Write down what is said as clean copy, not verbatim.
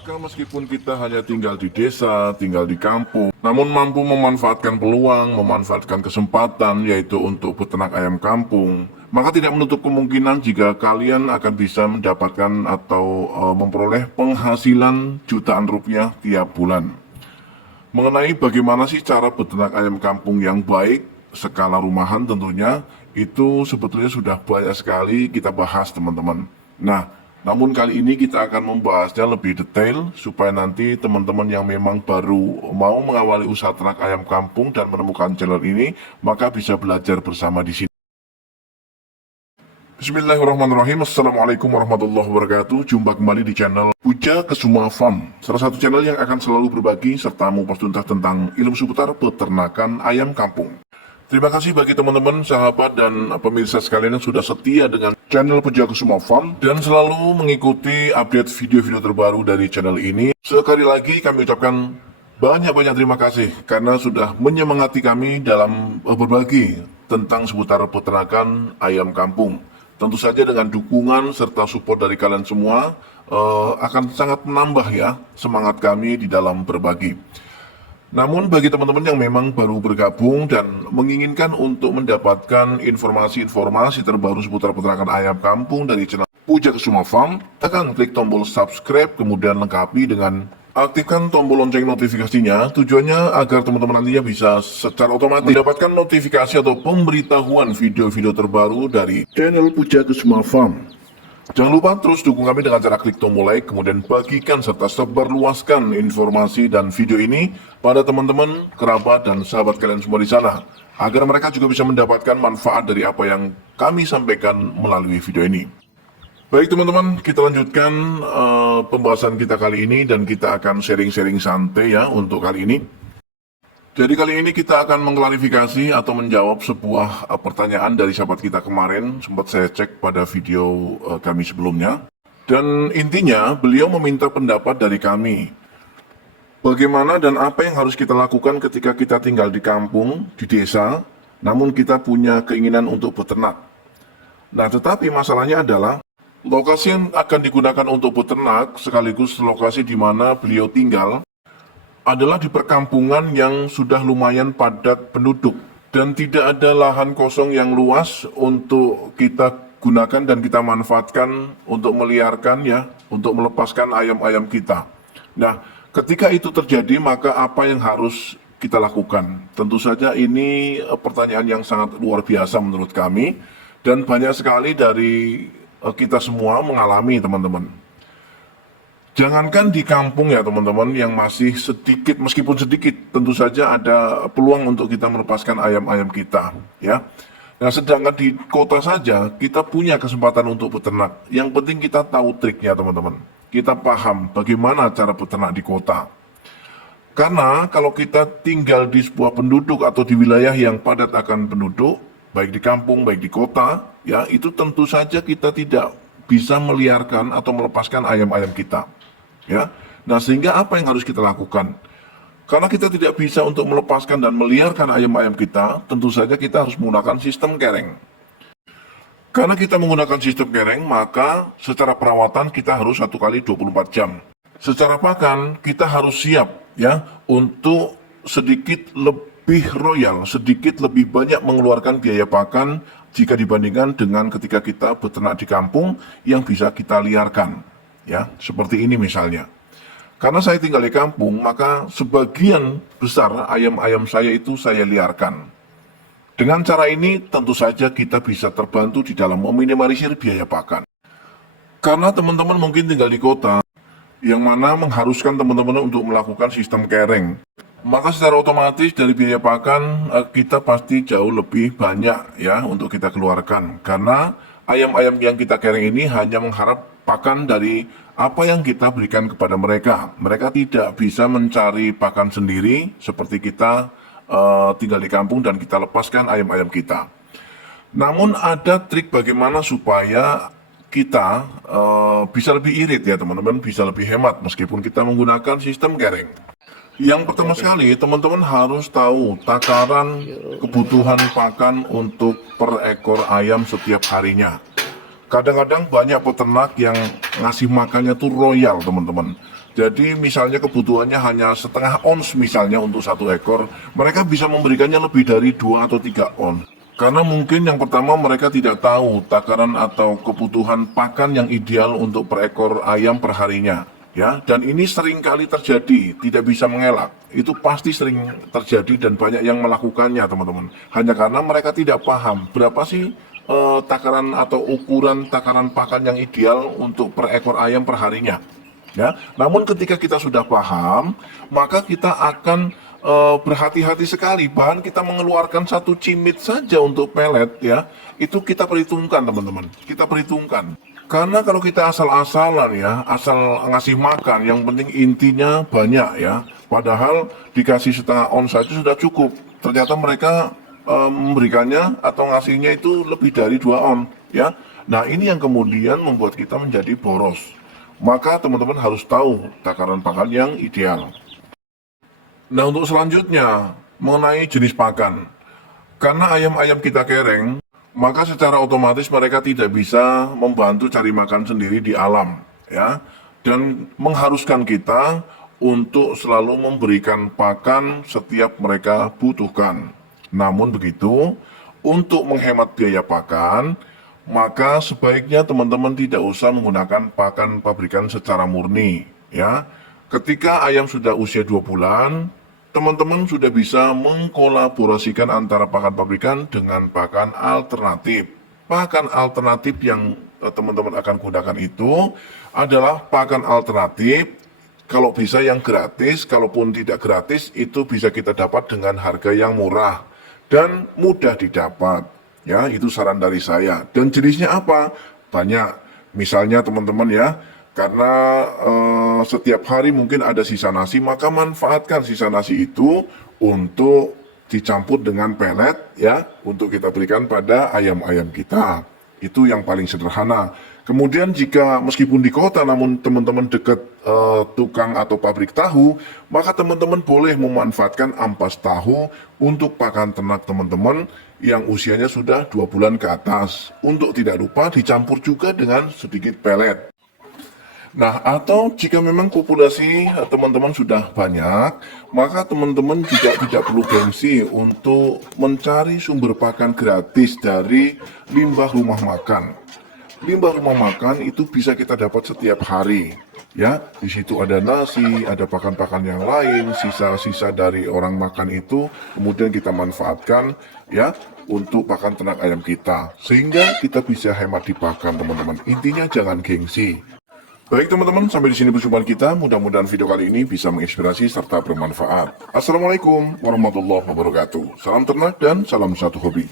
Maka meskipun kita hanya tinggal di desa, tinggal di kampung, namun mampu memanfaatkan peluang, memanfaatkan kesempatan yaitu untuk peternak ayam kampung, maka tidak menutup kemungkinan jika kalian akan bisa mendapatkan atau memperoleh penghasilan jutaan rupiah tiap bulan. Mengenai bagaimana sih cara beternak ayam kampung yang baik, skala rumahan tentunya, itu sebetulnya sudah banyak sekali kita bahas teman-teman. Nah, namun kali ini kita akan membahasnya lebih detail supaya nanti teman-teman yang memang baru mau mengawali usaha ternak ayam kampung dan menemukan channel ini, maka bisa belajar bersama di sini. Bismillahirrahmanirrahim. Assalamualaikum warahmatullahi wabarakatuh. Jumpa kembali di channel Puja Kesuma Farm, salah satu channel yang akan selalu berbagi serta mengupas tuntas tentang ilmu seputar peternakan ayam kampung. Terima kasih bagi teman-teman, sahabat, dan pemirsa sekalian yang sudah setia dengan channel Puja Kesuma Farm dan selalu mengikuti update video-video terbaru dari channel ini. Sekali lagi kami ucapkan banyak-banyak terima kasih karena sudah menyemangati kami dalam berbagi tentang seputar peternakan ayam kampung. Tentu saja dengan dukungan serta support dari kalian semua akan sangat menambah ya semangat kami di dalam berbagi. Namun bagi teman-teman yang memang baru bergabung dan menginginkan untuk mendapatkan informasi-informasi terbaru seputar peternakan ayam kampung dari channel Puja Kesuma Farm, tekan klik tombol subscribe kemudian lengkapi dengan aktifkan tombol lonceng notifikasinya, tujuannya agar teman-teman nantinya bisa secara otomatis mendapatkan notifikasi atau pemberitahuan video-video terbaru dari channel Puja Kesuma Farm. Jangan lupa terus dukung kami dengan cara klik tombol like, kemudian bagikan serta sebarluaskan informasi dan video ini pada teman-teman, kerabat, dan sahabat kalian semua di sana, agar mereka juga bisa mendapatkan manfaat dari apa yang kami sampaikan melalui video ini. Baik teman-teman, kita lanjutkan pembahasan kita kali ini dan kita akan sharing-sharing santai ya untuk kali ini. Jadi kali ini kita akan mengklarifikasi atau menjawab sebuah pertanyaan dari sahabat kita kemarin, sempat saya cek pada video kami sebelumnya. Dan intinya beliau meminta pendapat dari kami. Bagaimana dan apa yang harus kita lakukan ketika kita tinggal di kampung, di desa, namun kita punya keinginan untuk beternak. Nah tetapi masalahnya adalah lokasi yang akan digunakan untuk beternak sekaligus lokasi di mana beliau tinggal adalah di perkampungan yang sudah lumayan padat penduduk dan tidak ada lahan kosong yang luas untuk kita gunakan dan kita manfaatkan untuk meliarkan ya, untuk melepaskan ayam-ayam kita. Nah, ketika itu terjadi maka apa yang harus kita lakukan? Tentu saja ini pertanyaan yang sangat luar biasa menurut kami dan banyak sekali dari kita semua mengalami teman-teman. Jangankan di kampung ya teman-teman yang masih sedikit, meskipun sedikit, tentu saja ada peluang untuk kita melepaskan ayam-ayam kita ya. Nah sedangkan di kota saja kita punya kesempatan untuk beternak. Yang penting kita tahu triknya teman-teman. Kita paham bagaimana cara beternak di kota. Karena kalau kita tinggal di sebuah penduduk atau di wilayah yang padat akan penduduk, baik di kampung, baik di kota, ya itu tentu saja kita tidak bisa meliarkan atau melepaskan ayam-ayam kita. Ya, nah sehingga apa yang harus kita lakukan? Karena kita tidak bisa untuk melepaskan dan meliarkan ayam-ayam kita, tentu saja kita harus menggunakan sistem kereng. Karena kita menggunakan sistem kereng, maka secara perawatan kita harus 1 kali 24 jam. Secara pakan kita harus siap ya untuk sedikit lebih royal, sedikit lebih banyak mengeluarkan biaya pakan jika dibandingkan dengan ketika kita beternak di kampung yang bisa kita liarkan. Ya, seperti ini misalnya. Karena saya tinggal di kampung, maka sebagian besar ayam-ayam saya itu saya liarkan. Dengan cara ini tentu saja kita bisa terbantu di dalam meminimalisir biaya pakan. Karena teman-teman mungkin tinggal di kota, yang mana mengharuskan teman-teman untuk melakukan sistem kereng. Maka secara otomatis dari biaya pakan kita pasti jauh lebih banyak ya untuk kita keluarkan. Karena ayam-ayam yang kita kereng ini hanya mengharap pakan dari apa yang kita berikan kepada mereka. Mereka tidak bisa mencari pakan sendiri seperti kita tinggal di kampung dan kita lepaskan ayam-ayam kita. Namun ada trik bagaimana supaya kita bisa lebih irit ya teman-teman, bisa lebih hemat meskipun kita menggunakan sistem kereng. Yang pertama sekali, teman-teman harus tahu takaran kebutuhan pakan untuk per ekor ayam setiap harinya. Kadang-kadang banyak peternak yang ngasih makannya tuh royal, teman-teman. Jadi misalnya kebutuhannya hanya setengah ons misalnya untuk satu ekor, mereka bisa memberikannya lebih dari 2 atau 3 ons. Karena mungkin yang pertama mereka tidak tahu takaran atau kebutuhan pakan yang ideal untuk per ekor ayam per harinya. Ya, dan ini sering kali terjadi, tidak bisa mengelak. Itu pasti sering terjadi dan banyak yang melakukannya, teman-teman. Hanya karena mereka tidak paham berapa sih takaran atau ukuran takaran pakan yang ideal untuk per ekor ayam per harinya. Ya, namun ketika kita sudah paham, maka kita akan berhati-hati sekali. Bahkan kita mengeluarkan satu cimit saja untuk pelet, ya, itu kita perhitungkan, teman-teman. Kita perhitungkan. Karena kalau kita asal-asalan ya, asal ngasih makan, yang penting intinya banyak ya. Padahal dikasih setengah ons saja sudah cukup. Ternyata mereka memberikannya atau ngasihnya itu lebih dari 2 on ya. Nah, ini yang kemudian membuat kita menjadi boros. Maka teman-teman harus tahu takaran pakan yang ideal. Nah, untuk selanjutnya mengenai jenis pakan. Karena ayam-ayam kita kereng, maka secara otomatis mereka tidak bisa membantu cari makan sendiri di alam ya. Dan mengharuskan kita untuk selalu memberikan pakan setiap mereka butuhkan. Namun begitu, untuk menghemat biaya pakan, maka sebaiknya teman-teman tidak usah menggunakan pakan pabrikan secara murni, ya. Ketika ayam sudah usia 2 bulan, teman-teman sudah bisa mengkolaborasikan antara pakan pabrikan dengan pakan alternatif. Pakan alternatif yang teman-teman akan gunakan itu adalah pakan alternatif. Kalau bisa yang gratis, kalaupun tidak gratis, itu bisa kita dapat dengan harga yang murah dan mudah didapat. Ya, itu saran dari saya. Dan jenisnya apa? Banyak. Misalnya teman-teman ya, karena setiap hari mungkin ada sisa nasi, maka manfaatkan sisa nasi itu untuk dicampur dengan pelet ya, untuk kita berikan pada ayam-ayam kita. Itu yang paling sederhana. Kemudian jika meskipun di kota namun teman-teman dekat tukang atau pabrik tahu, maka teman-teman boleh memanfaatkan ampas tahu untuk pakan ternak teman-teman yang usianya sudah 2 bulan ke atas. Untuk tidak lupa dicampur juga dengan sedikit pelet. Nah, atau jika memang populasi teman-teman sudah banyak, maka teman-teman juga tidak perlu gengsi untuk mencari sumber pakan gratis dari limbah rumah makan. Limbah rumah makan itu bisa kita dapat setiap hari. Ya, di situ ada nasi, ada pakan-pakan yang lain, sisa-sisa dari orang makan itu kemudian kita manfaatkan ya untuk pakan ternak ayam kita. Sehingga kita bisa hemat di pakan, teman-teman. Intinya jangan gengsi. Baik teman-teman, sampai di sini perjumpaan kita. Mudah-mudahan video kali ini bisa menginspirasi serta bermanfaat. Assalamualaikum warahmatullahi wabarakatuh. Salam ternak dan salam satu hobi.